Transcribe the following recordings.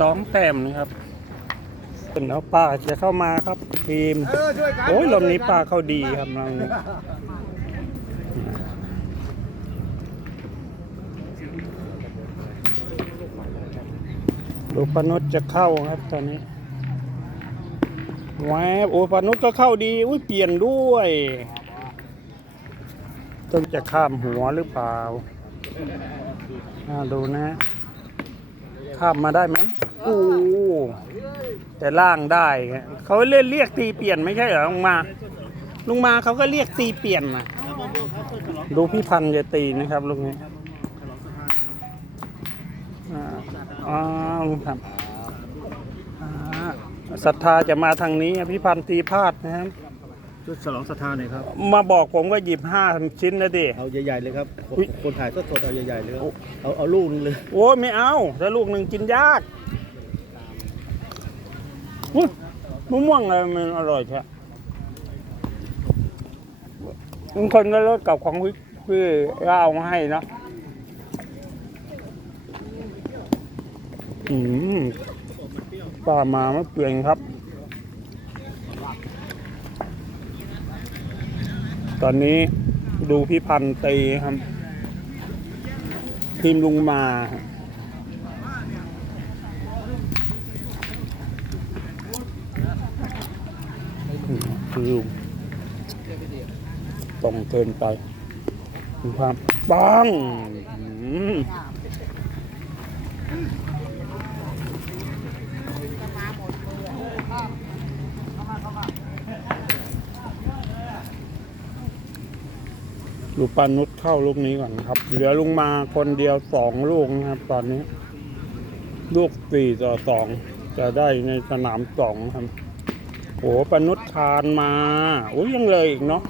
สองแต้มนะครับเป็นแล้วป้าจะเข้ามาครับทีมเออช่วยกันโอ้ยลมนี้ป้าเข้าดีครับลมนี้ดูปานุษจะเข้าครับตอนนี้แหวบโอ้ปานุษก็เข้าดีอุ้ยเปลี่ยนด้วยต้องจะข้ามหัวหรือเปล่าอ่าดูนะ ข้ามมาได้ไหม โอ้แต่ล่างได้ไงเขาเล่นเรียกตีเปลี่ยนไม่ใช่เหรอลุงมา ลุงมาเขาก็เรียกตีเปลี่ยนนะดูพี่พันธ์จะตีนะครับลุงนี้อ่าอ๋อครับอ่าศรัทธาจะมาทางนี้พี่พันธ์ตีพลาดนะครับชุดฉลองศรัทธาหน่อยครับ มาบอกผมก็หยิบห้าชิ้นนะดิเอาใหญ่ๆเลยครับอุ๊ยคนถ่ายสดๆเอาใหญ่ๆเลยครับโอ้เอาเอาลูกนึงเลย โอ้ยไม่เอาถ้าลูกหนึ่งกินยาก อุ๊ยมะม่วงอะไรมันอร่อยแค่บางคนก็รสกับของพี่พี่ก็เอามาให้เนาะอืมป้ามาไม่เปลี่ยนครับ ตอนนี้ดูพี่พันตีครับทีมลุงมา คือตรงเกินไปคุณพามปังลูกปานุชเข้าลูกนี้ก่อนครับ เหลือลุงมาคนเดียวสองลูกนะครับ ตอนนี้ ลูกสี่ต่อสองจะได้ในสนามสองครับ โอ้ปนุชทานมาโอ้ยยังเลยอีกเนาะ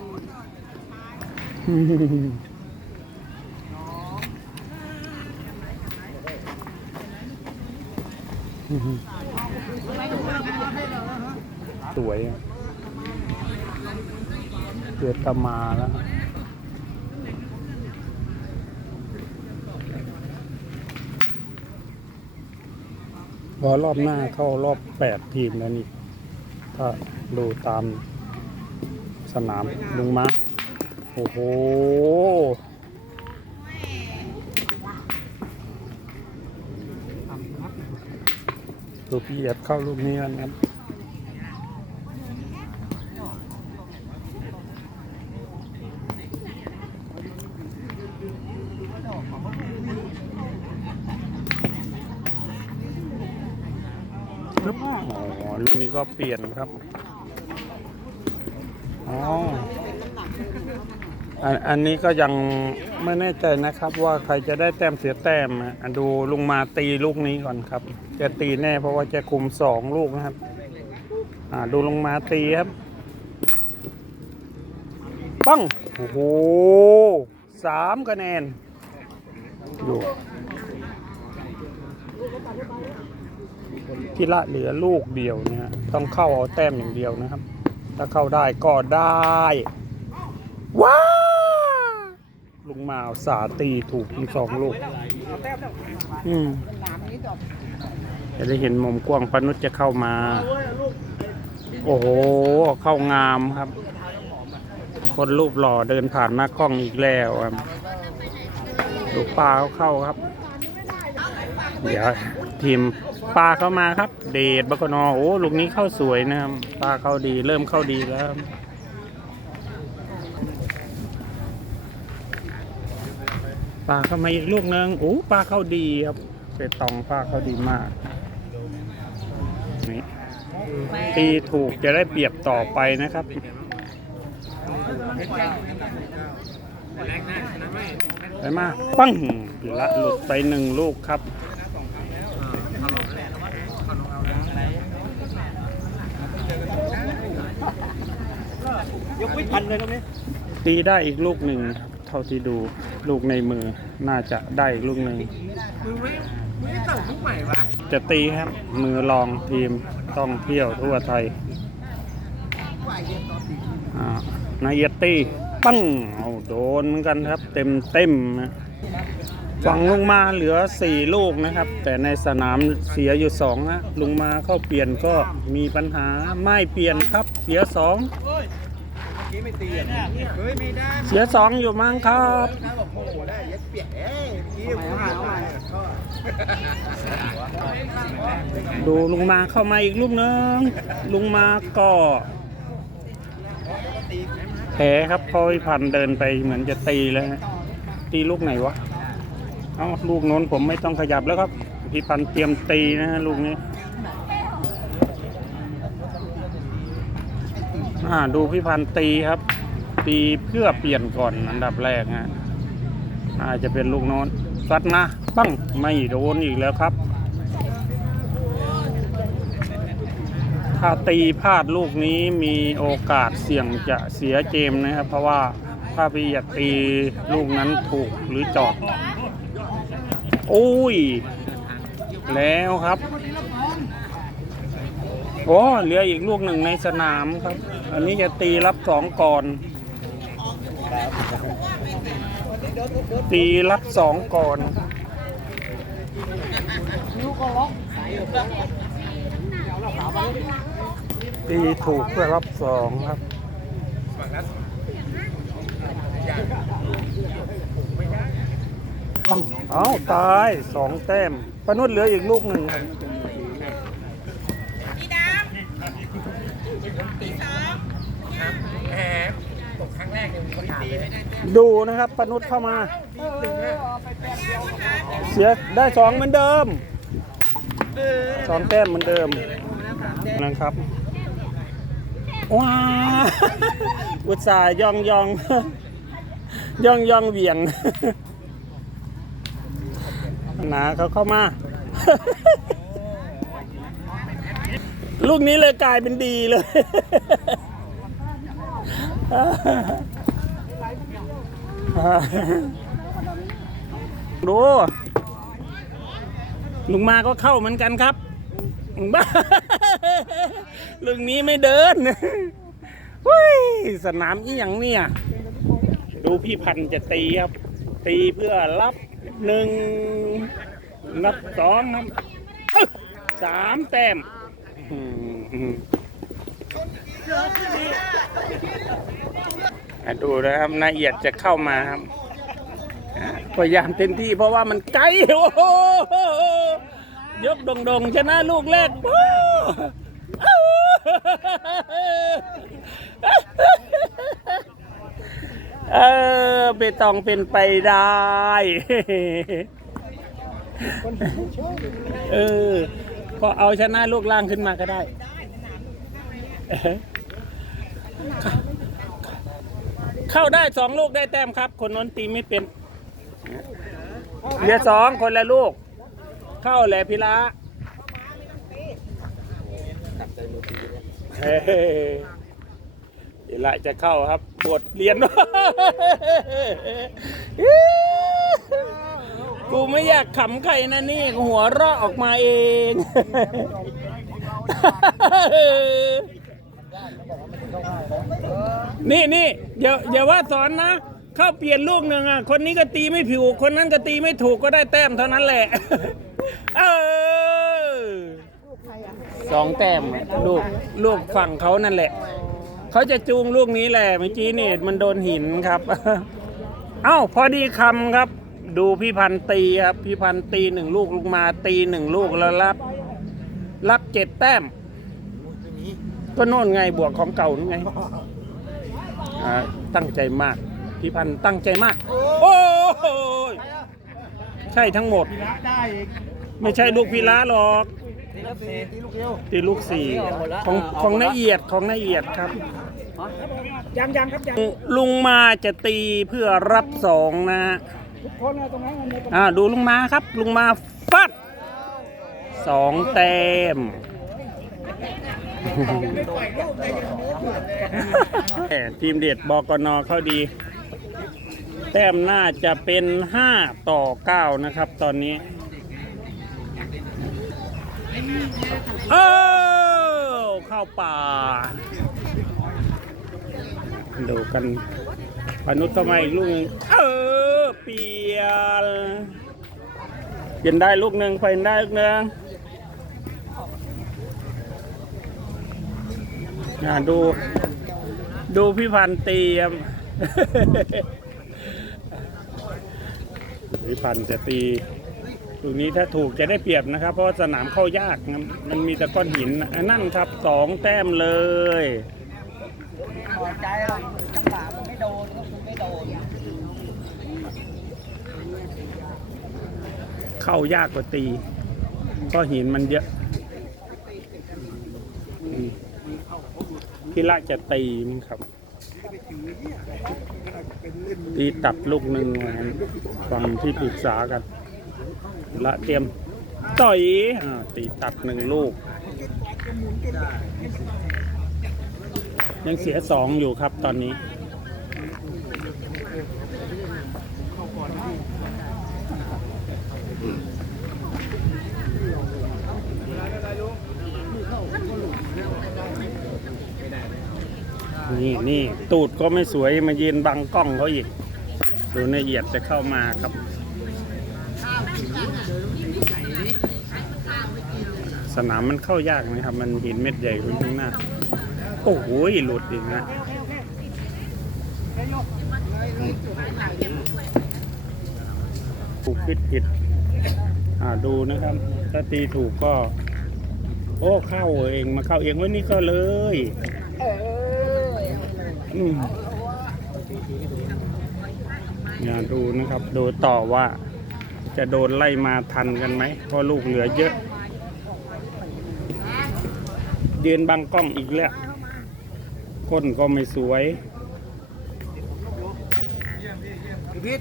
สวยเกิดตมาแล้วพอรอบหน้าเข้ารอบแปดทีมแล้วนี่ ถ้าดูตามสนามลุงมาโอ้โหดูพี่เอียดเข้าลูกนี้กันครับ ปึ๊บอ๋อลูกนี้ก็เปลี่ยนครับอ๋ออันอันนี้ก็ยังไม่แน่ใจนะครับ ว่าใครจะได้แต้มเสียแต้มอะดูลุงมาตีลูกนี้ก่อนครับจะตีแน่เพราะว่าจะคุมสองลูกนะครับอ่าดูลุงมาตีครับปังโอ้โหสามคะแนนอยู่ ที่ละเหลือลูกเดียวเนี่ยต้องเข้าเอาแต้มอย่างเดียวนะครับ ถ้าเข้าได้ก็ได้ว้าลุงมาสาตีถูกทั้งสองลูก อืมจะได้เห็นมุมกว้างปนุษจะเข้ามา โอ้โห เข้างามครับ คนรูปหล่อเดินผ่านหน้ากล้องอีกแล้วครับดูปลาเขาเข้าครับ เดี๋ยวทีม ปลาเข้ามาครับ เดดบกนอโอ้ลูกนี้เข้าสวยนะครับปลาเข้าดีเริ่มเข้าดีแล้ว ปลาเข้ามาอีกลูกนึงโอ้ปลาเข้าดีครับเปตองปลาเข้าดีมากนี่ตีถูกจะได้เปรียบต่อไปนะครับไปมา ปั้งละหลุดไปหนึ่งลูกครับ ยกไม่ทันเลยตรงนี้ตีได้อีกลูกหนึ่งเท่าที่ดูลูกในมือน่าจะได้อีกลูกหนึ่งมือไม่ไม่เติมลูกใหม่วะจะตีครับ มือลองทีมต้องเที่ยวทั่วไทยนายเยตีปั้งโดนเหมือนกันครับ เต็มเต็มฝังลงมาเหลือ 4 ลูกนะครับ แต่ในสนามเสียอยู่2นะลงมาเข้าเปลี่ยนก็มีปัญหาไม่เปลี่ยนครับ เสีย 2 เสียสองอยู่มั้งครับดูลุงมาเข้ามาอีกลูกนึงลุงมาก็แผลครับพอยพันเดินไปเหมือนจะตีแล้วตีลูกไหนวะเอ้าลูกโน้นผมไม่ต้องขยับแล้วครับพี่พันเตรียมตีนะฮะลูกนี้ อ่าดูพี่พันธ์ตีครับ ตีเพื่อเปลี่ยนก่อนอันดับแรกฮะอาจจะเป็นลูกโน้นซัดนะปั้งไม่โดนอีกแล้วครับ ถ้าตีพลาดลูกนี้มีโอกาสเสี่ยงจะเสียเกมนะครับ เพราะว่าถ้าพี่อยากตีลูกนั้นถูกหรือจอดโอ้ย แล้วครับ โอ้เหลืออีกลูกหนึ่งในสนามครับ อันนี้จะตีรับสองก่อน ตีรับสองก่อนตีถูกเพื่อรับสองครับปังเอาตายสองแต้มปนุษเหลืออีกลูกหนึ่ง ครับดูนะครับปนุษย์เข้ามาเสียได้สองเหมือนเดิมสองแต้มเหมือนเดิมนะครับว้าอุตส่าห์ย่องย่องย่องย่องเหวี่ยงหนาเขาเข้ามา ลูกนี้เลยกลายเป็นดีเลย ดู ลุงมาก็เข้าเหมือนกันครับบ้าลุงนี้ไม่เดินเฮ้ยสนามอีหยังเนี่ย ดูพี่พันธ์จะตีครับ ตีเพื่อรับหนึ่งนับสองนับสามแต้ม ดูนะครับนายเอียดจะเข้ามาครับพยายามเต็มที่เพราะว่ามันไกลโอ้โหยกดงๆชนะลูกแรกเออเบตองเป็นไปได้เออพอเอาชนะลูกล่างขึ้นมาก็ได้ เข้าได้สองลูกได้แต้มครับ คนนนตีไม่เป็นเหลือสองคนละลูก เข้าแหละพิละเฮ้ยพิละจะเข้าครับบทเรียนกูไม่อยากขำใครนะนี่ หัวเราะออกมาเอง นี่นี่อย่าอย่าว่าสอนนะ เข้าเปลี่ยนลูกหนึ่งอะ คนนี้ก็ตีไม่ผิว คนนั้นก็ตีไม่ถูกก็ได้แต้มเท่านั้นแหละ เออสองแต้มอะลูกลูกฝั่งเขานั่นแหละ เขาจะจูงลูกนี้แหละเมื่อกี้นี่มันโดนหินครับ เอ้าพอดีคำครับ ดูพี่พันธุ์ตีครับ พี่พันธุ์ตีหนึ่งลูกลูกมาตีหนึ่งลูกแล้วรับ รับเจ็ดแต้ม ก็โน่นไงบวกของเก่านู่นไง อ่าตั้งใจมากพี่พันธุ์ตั้งใจมาก โอ้ยใช่ทั้งหมดได้อีกไม่ใช่ลูกพีระหรอก ตีลูกสี่ตีลูกเดียวตีลูกสี่ของของนายเอียดของนายเอียดครับ ยังยังครับยังลุงมาจะตีเพื่อรับสองนะทุกคนตรงนั้นมันอ่าดูลุงมาครับ ลุงมาฟัดสองแต้มแหม่ ทีมเด็ดบกนเข้าดี แต้มน่าจะเป็น 5 ต่อ 9 นะครับ ตอนนี้ เออเข้าป่า ดูกันพนุษย์เข้ามอีกลูกนึง เออ เปลี่ยนเปลี่ยนได้ลูกหนึ่งเปลี่ยนได้ลูกหนึ่ง อ่าดู ดูพี่พันตีครับพี่พันจะตีลูกนี้ถ้าถูกจะได้เปรียบนะครับ เพราะว่าสนามเข้ายากมันมีแต่ก้อนหินนะอันนั่นครับสองแต้มเลยพอใจหรอกจังหวะมันไม่โดนก็คือไม่โดนเข้ายากกว่าตี ก็หินมันเยอะอืม พี่ละจะตีมั้งครับ ตีตัดลูกหนึ่งมาฟังที่ปรึกษากันละเตรียมต่อยอตีตัดหนึ่งลูก ยังเสียสองอยู่ครับตอนนี้ นี่นี่ตูดก็ไม่สวยมายืนบังกล้องเขาอีกสูละเอียดจะเข้ามาครับ สนามมันเข้ายากนะครับ มันหินเม็ดใหญ่คุณข้างหน้า โอ้โหหลุดอีกนะถูกผิดผิดอ่าดูนะครับ ถ้าตีถูกก็ โอ้เข้าเองมาเข้าเองไว้นี่ก็เลย เออ อย่าดูนะครับ ดูต่อว่า จะโดนไล่มาทันกันไหมเพราะลูกเหลือเยอะ ยืนบังกล้องอีกแล้วก้นก็ไม่สวยพิษ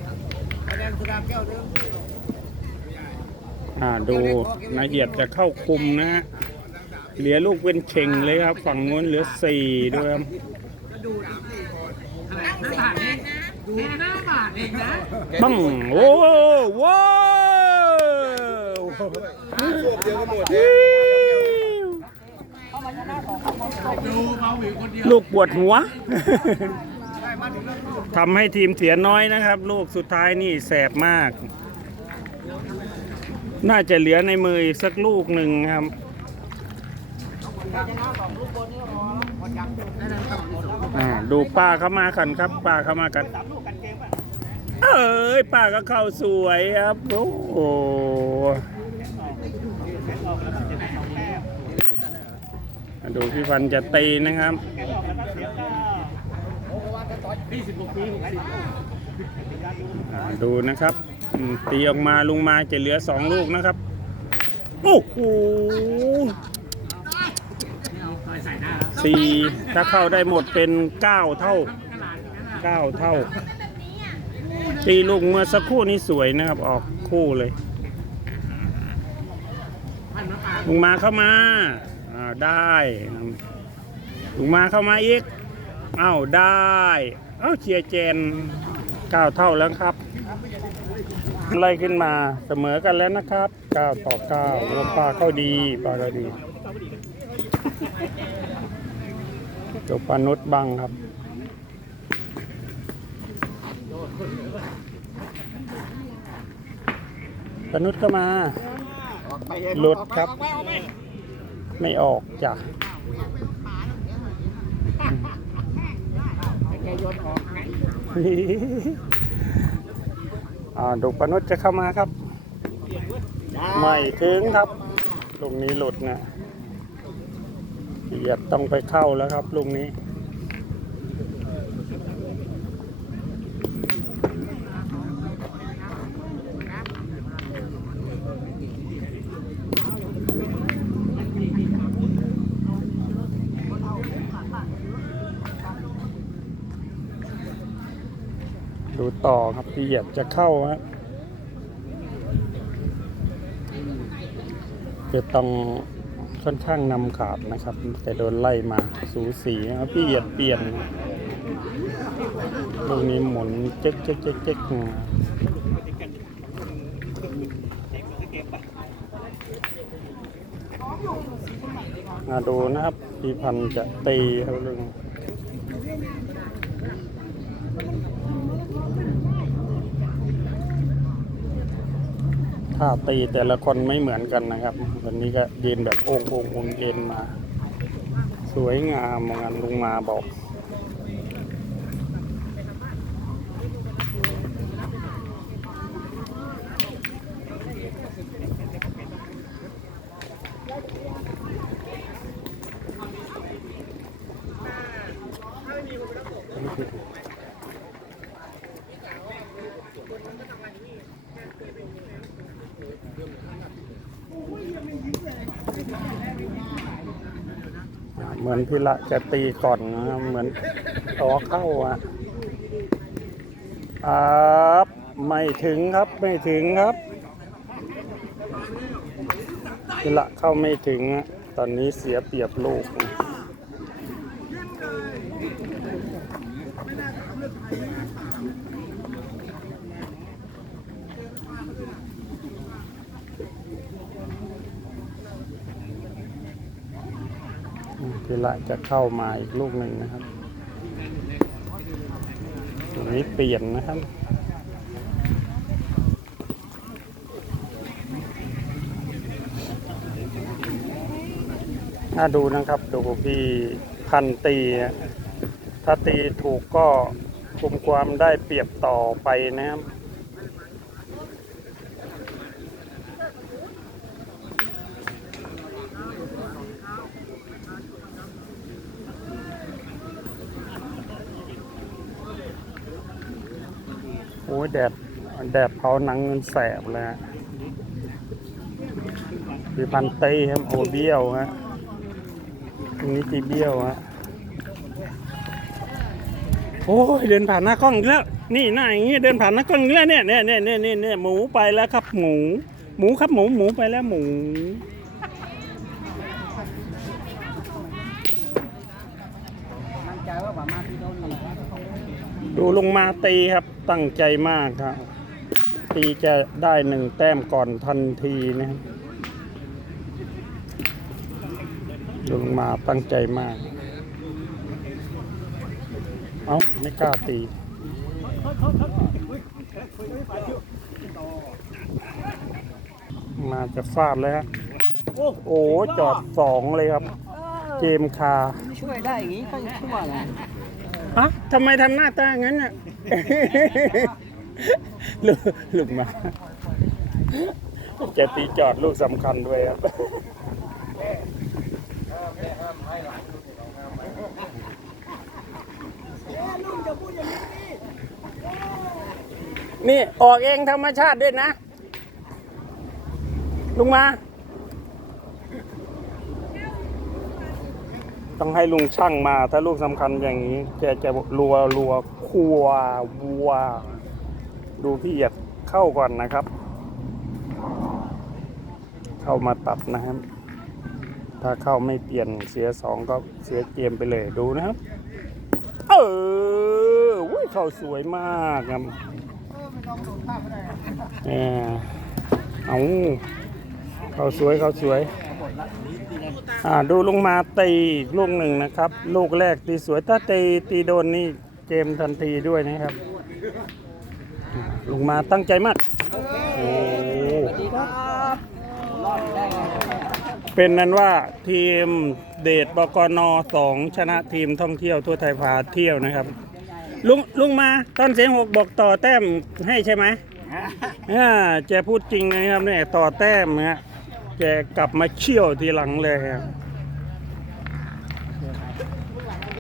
อ่าดูนายเอียดจะเข้าคุมนะฮะเหลือลูกเป็นเข่งเลยครับ ฝั่งนู้นเหลือสี่ด้วยครับ ดูหน้าบาทเองนะบังโอ้โว้ลูกปวดหัวทำให้ทีมเสียน้อยนะครับ ลูกสุดท้ายนี่แสบมาก น่าจะเหลือในมืออีกสักลูกหนึ่งครับ อ่าดูป้าเข้ามากันครับ ป้าเข้ามากัน เอ้ยป้าก็เข้าสวยครับ โอ้โหดูพี่พันจะตีนะครับดูนะครับตีออกมาลุงมาจะเหลือสองลูกนะครับ โอ้โห สี่ถ้าเข้าได้หมดเป็นเก้าเท่าเก้าเท่า ตีลูกเมื่อสักครู่นี้สวยนะครับออกคู่เลยลุงมาเข้ามาอ่าได้ลุงมาเข้ามาอีกเอ้าได้เอ้าเชียร์เจนเก้าเท่าแล้วครับไล่ขึ้นมาเสมอกันแล้วนะครับเก้าต่อเก้าโอ้ปลาเข้าดีปลาเข้าดี จบปานุษบังครับ ปนุษย์ก็มา หลุดครับ ไม่ออกจ้ะแกโยนออกไงอ่าดูปนุษย์จะเข้ามาครับ ไม่ถึงครับลูกนี้หลุดนะ เหยียบต้องไปเข้าแล้วครับลูกนี้ ดูต่อครับที่เหยียบจะเข้าฮะจะต้อง ค่อนข้างนำขาดนะครับ แต่โดนไล่มาสูสีนะครับพี่เหยียดเปลี่ยนลูกนี้หมุนเจ๊กเจ๊กเจ๊กเจ๊กมาดูนะครับพี่พันจะตีเขาเรื่องถ ท่าตีแต่ละคนไม่เหมือนกันนะครับวันนี้ก็ยืนแบบโองโองโองเย็นมา สวยงามเหมือนกันลุงมาบอก เหมือนพิละจะตีก่อนนะครับเหมือนต่อเข้าอะครับไม่ถึงครับไม่ถึงครับพิละเข้าไม่ถึงอะตอนนี้เสียเปรียบลูกพิ ละจะเข้ามาอีกลูกหนึ่งนะครับตรงนี้เปลี่ยนนะครับถ้าดูนะครับดูพี่พันตี ถ้าตีถูกก็คุมความได้เปรียบต่อไปนะครับ แดดแดดเผาหนังเงินแสบเลยฮะพี่พันเตีครับโอ้เบี้ยวฮะตรงนี้ตีเบี้ยวฮะโอ้ยเดินผ่านหน้ากล้องอีกแล้ว นี่หน้าอย่างงี้เดินผ่านหน้ากล้องอีกแล้วเนี่ยเนี่ยเนี่ยเนี่ยเนี่ยเนี่ยหมูไปแล้วครับหมู หมูครับหมูหมูไปแล้วหมูดูลงมาตีครับ ตั้งใจมากครับตีจะได้หนึ่งแต้มก่อนทันทีนะครับดูลงมาตั้งใจมาก เอ้าไม่กล้าตีมาจะฟาดเลยฮะโอ้จอดสองเลยครับ เจมส์คาร์ช่วยได้อย่างนี้ก็ชั่วแหละฮะทำไมทำหน้าตางั้นน่ะ ลูกลูกมาจะตีจอดลูกสำคัญด้วยครับนี่ออกเองธรรมชาติด้วยนะ ลุงมา ต้องให้ลุงช่างมา ถ้าลูกสำคัญอย่างนี้แกจะรัวรัวคัววัว ดูพี่เหยียดเข้าก่อนนะครับ เข้ามาตัดนะครับ ถ้าเข้าไม่เปลี่ยนเสียสองก็เสียเกมไปเลยดูนะครับ เอออุ้ยเข้าสวยมากครับเออเอาเข้าสวยเข้าสวย อ่าดูลงมาตีอีกลูกหนึ่งนะครับ ลูกแรกตีสวยถ้าตีตีโดนนี่เกมทันทีด้วยนะครับอ่าลงมาตั้งใจมากโอ้สวัสดีครับรอดได้ไงเป็นนั้นว่าทีมเดชบกนสองชนะทีมท่องเที่ยวทั่วไทยพาเที่ยวนะครับ ลุงลุงมาตอนเสียงหกบอกต่อแต้มให้ใช่ไหมอ่าแกพูดจริงนะครับเนี่ยต่อแต้มนะ แกกลับมาเชี่ยวทีหลังเลย